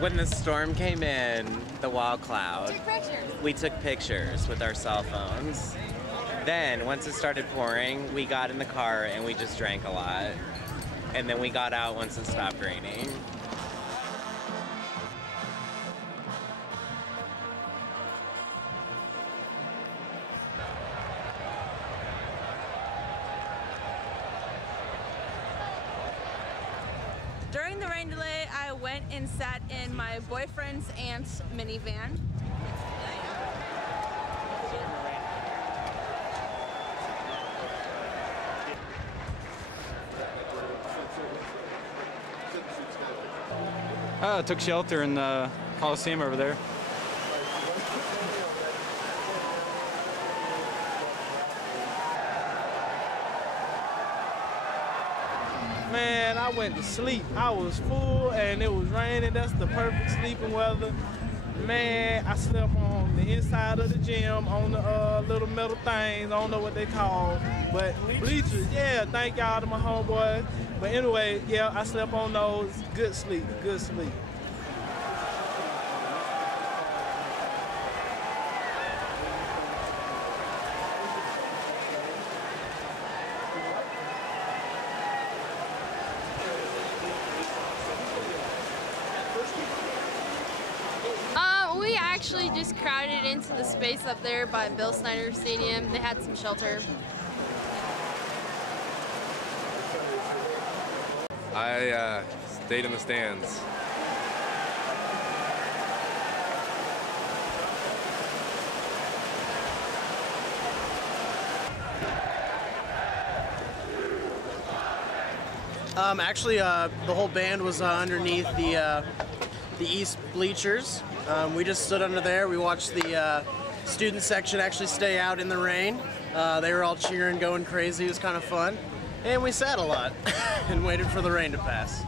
When the storm came in, the wall cloud, we took pictures with our cell phones. Then, once it started pouring, we got in the car and we just drank a lot. And then we got out once it stopped raining. During the rain delay, I went and sat in my boyfriend's aunt's minivan. I took shelter in the Coliseum over there. Man, I went to sleep. I was full and it was raining. That's the perfect sleeping weather. Man, I slept on the inside of the gym on the little metal things. I don't know what they call, but bleachers. Yeah, thank y'all to my homeboys. But anyway, yeah, I slept on those. Good sleep, good sleep. We actually just crowded into the space up there by Bill Snyder Stadium. They had some shelter. I stayed in the stands. Actually, the whole band was underneath the east bleachers. We just stood under there. We watched the student section actually stay out in the rain. They were all cheering, going crazy. It was kind of fun. And we sat a lot and waited for the rain to pass.